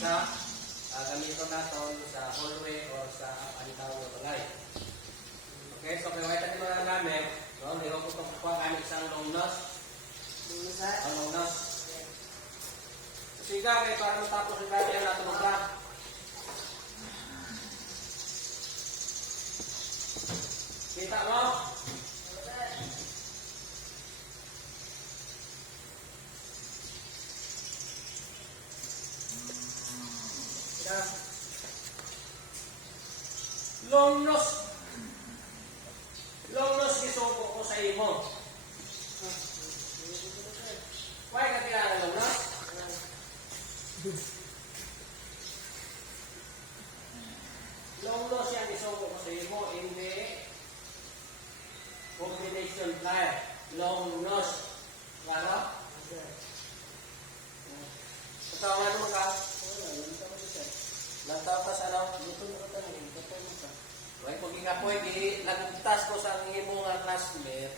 sa gamito natin sa hallway or sa panitaw ng balay. Okay, so kaya ito mga gamit, no? Niro ko ito kukuha gamit isang long nose. Ang long nose. Sige, kaya para matapos yung gamit yan natin mag-vlog. Kita mo? Long nose. Long nose gisuko ko sa imo. Why ka tira long nose? Long nose yan gisuko ko sa imo, hindi combination plier. Long nose. Klaro? Kasama naman ka? Lantaw ka sa ano? Dito na ka tayo. Why, kung pwede, nagtas ko sa imo nga classmate,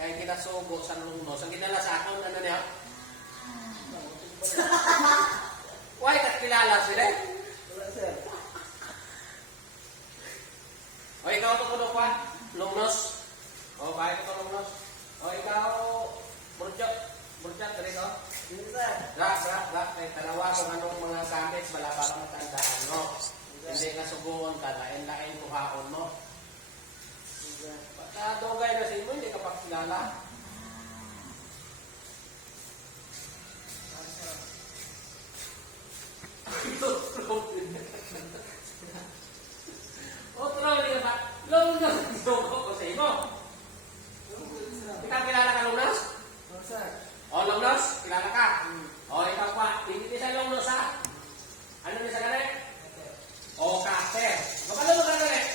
kaya kinasugo sa lungnos. Ang ginala sa akon, ano niya? Why, kakilala sila? Wala, sir. O, ikaw ito kuno pa? Lungnos? O, kaya ito lungnos? O, ikaw, burjak. Burjak, rin o? Hindi, sir. Rak. May tanawa kung anong mga gamit, wala para matandaan, no? Hindi nga subuon ka, lain-lain kuhaon mo. Basta dogay na sa imo, hindi ka pa kilala. O, tunaw, hindi ka pa. Lunas, dogo ko sa imo. Ikaw kilala ka, Lunas? Oo, sir. O, Lunas, kilala ka? O, ikaw pa. Hindi sa Lunas, ha? Ano din sa galing? O, kater. Kapalo mo ka na rin?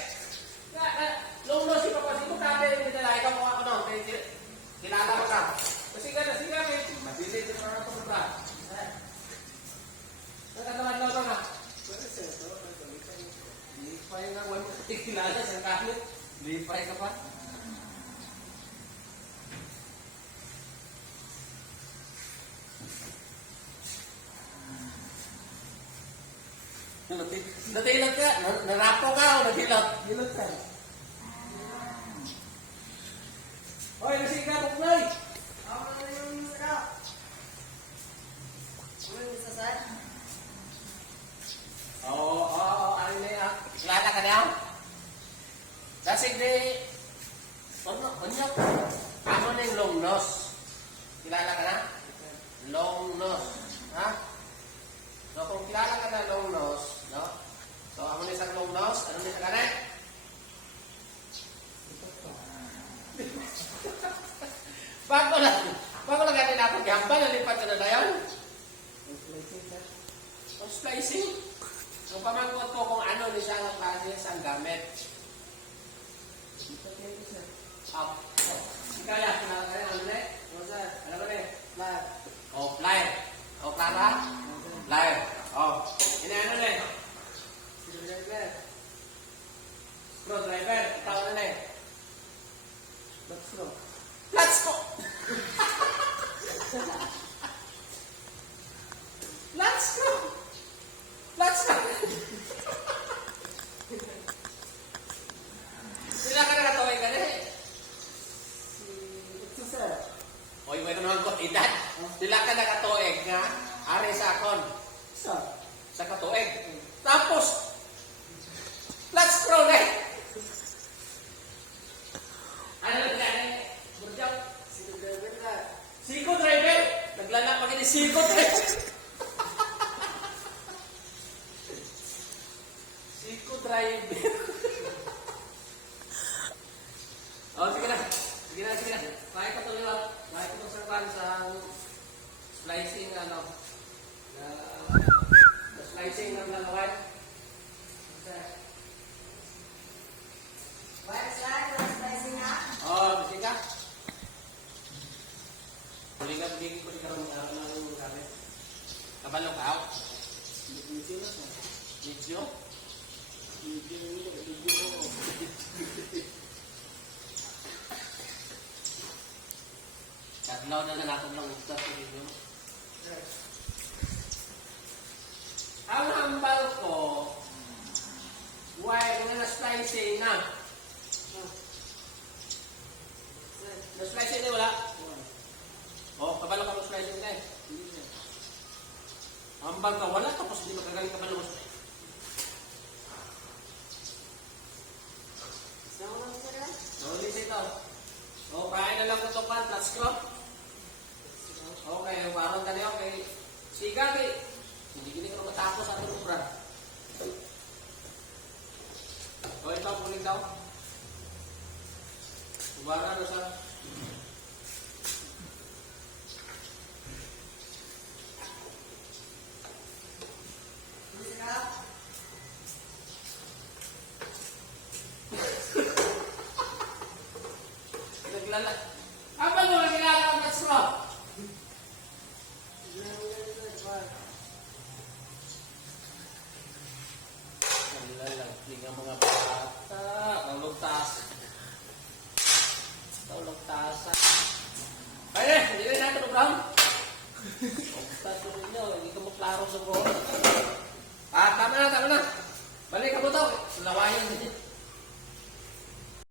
Lungno si Papa, si mo kater, hindi nila. Ikaw mo ako nung. Kinala mo ka. Sige. Mabilis ito na ito mo ba? Nagkataman mo ito nga? Pwede, sir. Lipay nga. Huwag mo kilala sa kalit. Lipay ka pa. Natilot ka? Narapo ka o natilot? Hilot, sir. Hoy, nasiga mo, Play! Ako na yung isa. Ano yung isa, sir? Oo, ano na yan? Kilala ka na? Kasi di, ano, na yung long nose? Kilala ka na? Long nose. Ha? So, kung kilala ka na long nose, no? So, ano na isang long nose? Ano na isang kanan? Bago lang natin ako gamba, nalipat ka na na yan. Ang slicing. So, pamangkot ko kung ano ni siya ang klase sa gamit. Up. Kaya, ano na? Alam mo na eh? Flat. O, plier. O, Clara? Plier. O, ini ano na eh? Screwdriver. Screwdriver. Ikaw ano na eh? Flat screw. Flat screw! Flat screw! Flat screw! Sila ka nakataway ka na eh. Ito, sir. Oy, may naman ko, edad. Sila ka nakatuig nga, ari sa akon, Isa. sa katuig. Tapos, flat screw na eh. Ano na yan eh? Burjak. Screwdriver na. Siko driver. Naglalak pa gini siko driver. Siko driver. Oh, sige na. Kaya ka tuloy lang. Kaya ka itong sarpan sa slicing, ano, slicing ng lalaway. White slide, white slicing na. Oh, bisa ka? Huli ka, bigyan ko si Karong ng gamit. Kabalo ka out? Video na, sir. Video? Video. Kadlaw na natin lang ito sa video. slicing na. No slicing na wala. Oh, kabalo ka mo slicing na eh. Ambal ka wala, tapos hindi makagaling kabalo mo slicing. Ulit ito. O, kain na lang ito pan. Let's go. Okay, parang tayo. Okay. Siga, hindi ko matapos sa ating ubra. O, ito, puling daw. Ubara na sa... Naglala. Apa mo naglalala ang straw? Naglalagling ang mga bata. Tulog tasa. Kaya, hindi rin natin ubram. Basta tulog nyo, hindi ka mo klaro sa buhay. Tama na. Balik ka mo to. Lawayan din.